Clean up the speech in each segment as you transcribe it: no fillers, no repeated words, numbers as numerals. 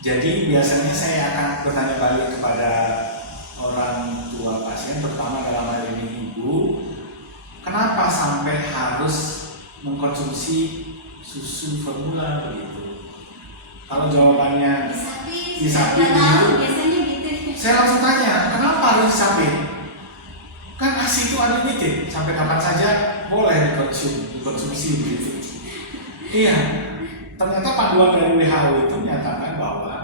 Jadi biasanya saya akan bertanya balik kepada orang tua pasien, pertama dalam hal ini ibu, kenapa sampai harus mengkonsumsi susu formula begitu? Kalau jawabannya disapin begitu, biasanya gitu. saya langsung tanya, kenapa harus disapin? Kan ASI itu unlimited, sampai kapan saja boleh dikonsumsi begitu. Iya, ternyata panduan dari WHO itu menyatakan bahwa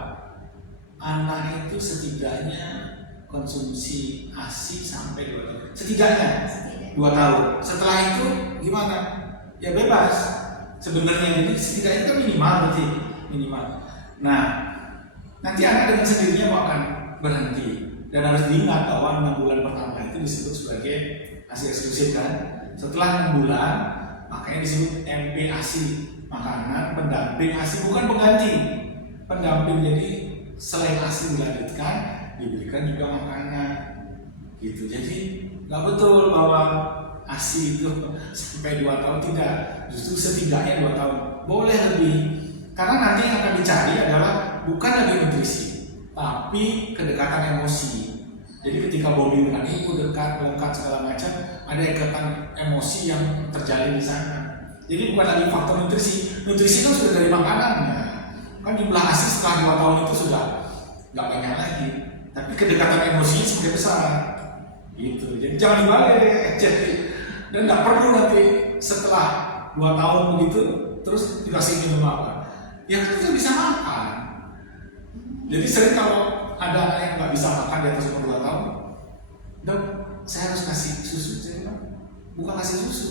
anak itu setidaknya konsumsi ASI sampai 2 tahun. Setidaknya 2 tahun. Setelah itu gimana? Ya bebas. Sebenarnya ini setidaknya itu minimal berarti minimal. Nah, nanti anak dengan sendirinya akan berhenti. Dan harus diingat bahwa 6 bulan pertama itu disebut sebagai ASI eksklusif kan. Setelah 6 bulan, makanya disebut MP ASI, makanan pendamping ASI, bukan pengganti. Pendamping, jadi selain ASI dilanjutkan, diberikan juga makanan. Gitu. Jadi nggak betul bahwa ASI itu sampai 2 tahun, tidak. Justru setidaknya 2 tahun. Boleh lebih. Karena nanti yang akan dicari adalah bukan lagi nutrisi, tapi kedekatan emosi. Jadi ketika bonding dengan ibu, dekat, melekat segala macam, ada ikatan emosi yang terjalin di sana. Jadi bukan lagi faktor nutrisi. Nutrisi kan sudah dari makanannya. Kan jumlah ASI setelah 2 tahun itu sudah nggak banyak lagi. Tapi kedekatan emosinya semakin besar. Gitu. Jadi jangan dibalik. Dan nggak perlu nanti setelah 2 tahun begitu terus dikasih minum apa. Ya kan kita bisa makan. Jadi sering kalau ada anak yang nggak bisa makan di atas umur 2 tahun, dok, saya harus kasih susu. Saya bilang, bukan kasih susu,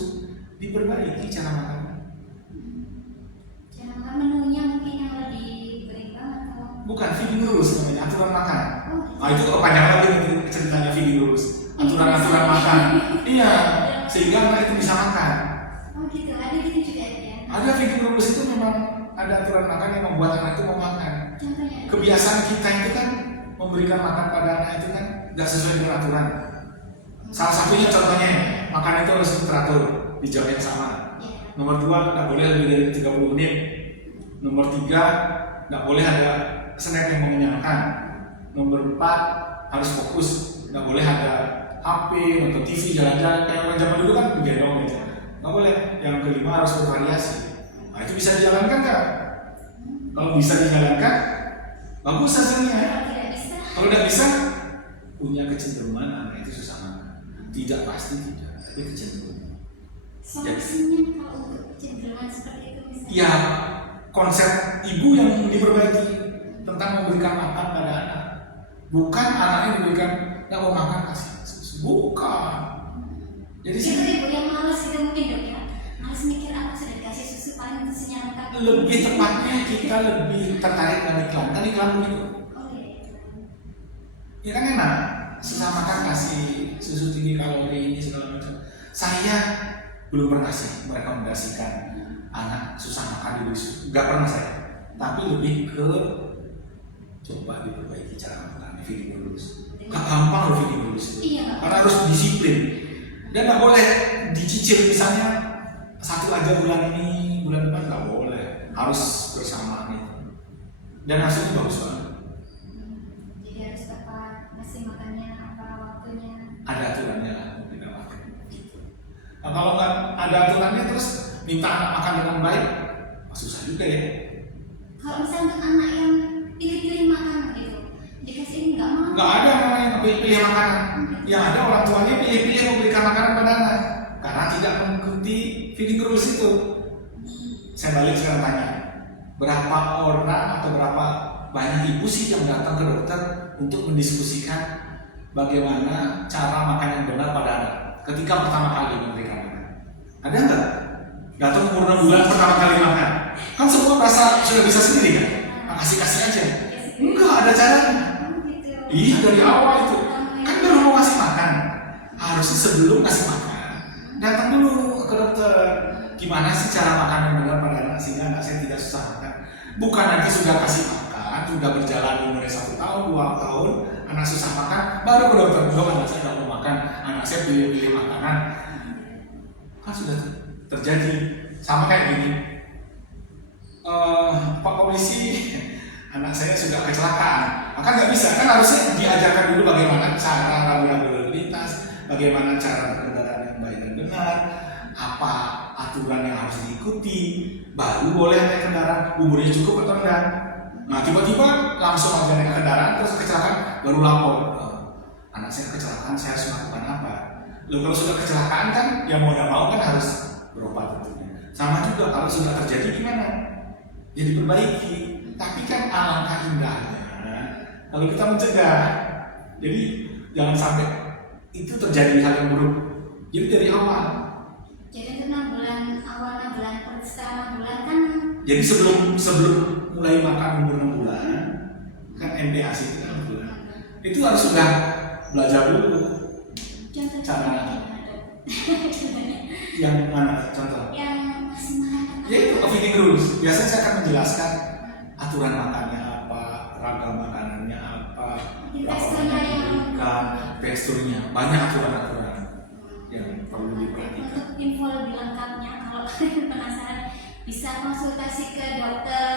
diperbaiki cara makannya. Cara makan menunya mungkin yang lebih berimbang atau? Bukan, feeding rules namanya, aturan makan. Nah itu kepanjangan lagi ceritanya feeding rules, aturan-aturan makan. Iya, sehingga anak itu bisa makan. Oh gitu, ada gitu juga ya? Ada feeding rules itu memang ada aturan makan yang membuat anak itu mau makan. Contohnya? Kebiasaan kita itu kan memberikan makan pada anak itu kan nggak sesuai dengan aturan. Salah satunya contohnya, makan itu harus teratur di jam yang sama. Nomor 2, nggak boleh lebih dari 30 menit. Nomor 3, nggak boleh ada snack yang mengenyangkan. Nomor 4, harus fokus, nggak boleh ada HP, nonton TV, jalan-jalan. Kayak orang zaman dulu kan begendong gitu. Nggak boleh. Yang kelima harus bervariasi. Nah itu bisa dijalankan nggak? Kalau bisa dijalankan, bagus hasilnya. Kalau tidak bisa, punya kecenderungan anak itu susah makan. Tidak pasti tidak, tapi kecenderungan. Solusinya kalau untuk kecenderungan seperti itu misalnya? Ya, konsep ibu yang diperbaiki tentang memberikan makan pada anak. Bukan anak yang diberikan nggak mau makan kasih susu. Bukan. Jadi itu ibu yang malas itu mungkin dok ya. Malas mikir apa sudah dikasih susu paling susunya lengkap. Lebih tepatnya kita lebih tertarik dengan iklan. Kan iklan begitu. Ya kan enak, susah makan kasih susu tinggi kalori ini segala macam. Saya belum pernah sih merekomendasikan anak susah makan diberi susu, nggak pernah saya. Tapi lebih ke coba diperbaiki cara makan, feeding rules. Gak gampang loh feeding rules itu, karena harus disiplin dan nggak boleh dicicil misalnya 1 aja bulan ini, bulan depan nggak boleh, harus bersamaan itu. Dan hasilnya bagus banget. Ada aturannya lah, tidak makan gitu. Nah, kalau nggak ada aturannya terus minta anak makan dengan baik, susah juga ya. Kalau misalnya untuk anak yang pilih-pilih makanan gitu, dikasih ini nggak mau? Nggak ada orang yang pilih makanan. Yang ada orang tuanya pilih-pilih memberikan makanan pada anak karena tidak mengikuti feeding rules itu. Saya balik sekarang tanya, berapa orang atau berapa banyak ibu sih yang datang ke dokter untuk mendiskusikan bagaimana cara makan yang benar pada anak ketika pertama kali memberikan makan? Ada nggak? Datang umur 6 bulan pertama kali makan, kan semua merasa sudah bisa sendiri kan? Kasih aja. Enggak ada caranya. Iya dari awal itu kan baru mau kasih makan, harusnya sebelum kasih makan datang dulu ke dokter. Gimana sih cara makan yang benar pada anak sehingga anak saya tidak susah makan? Bukan nanti sudah kasih makan, sudah berjalan umurnya 1 tahun, 2 tahun, anak susah makan, baru ke dokter. Dok, anak saya nggak mau makan, anak saya pilih-pilih makanan. Kan sudah terjadi. Sama kayak gini, Pak Polisi, anak saya sudah kecelakaan, maka nggak bisa, kan harusnya diajarkan dulu bagaimana cara rambu-rambu lalu lintas, bagaimana cara berkendara yang baik dan benar, apa aturan yang harus diikuti, baru boleh naik kendaraan, umurnya cukup atau enggak. Nah tiba-tiba langsung aja naik kendaraan terus kecelakaan, baru lapor, anak saya kecelakaan, saya harus melakukan apa? Lalu kalau sudah kecelakaan kan, ya mau nggak mau kan harus berobat tentunya. Sama juga kalau sudah terjadi gimana? Ya diperbaiki. Tapi kan alangkah indahnya kalau kita mencegah. Jadi jangan sampai itu terjadi hal yang buruk. Jadi dari awal. Jadi itu 6 bulan awal, 6 bulan setelah 6 bulan kan. Jadi sebelum mulai makan umur 6 bulan kan MDAC itu kan 6 bulan. Itu harus sudah belajar dulu. Contoh Cara contohnya yang mana contoh? yang masih makan Ya itu feeding rules. Biasanya saya akan menjelaskan aturan makannya apa, ragam makanannya apa, teksturnya, banyak aturan-aturan yang perlu diperhatikan. Untuk info lebih lengkapnya, kalau kalian penasaran bisa konsultasi ke dokter.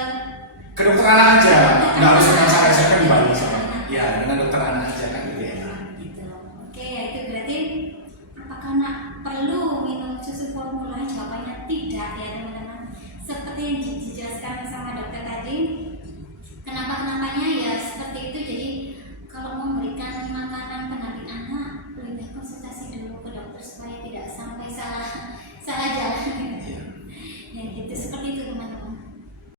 Ke dokter anak aja, nggak harus dengan saya kan di Bali sama. Ya dengan dokter anak aja kan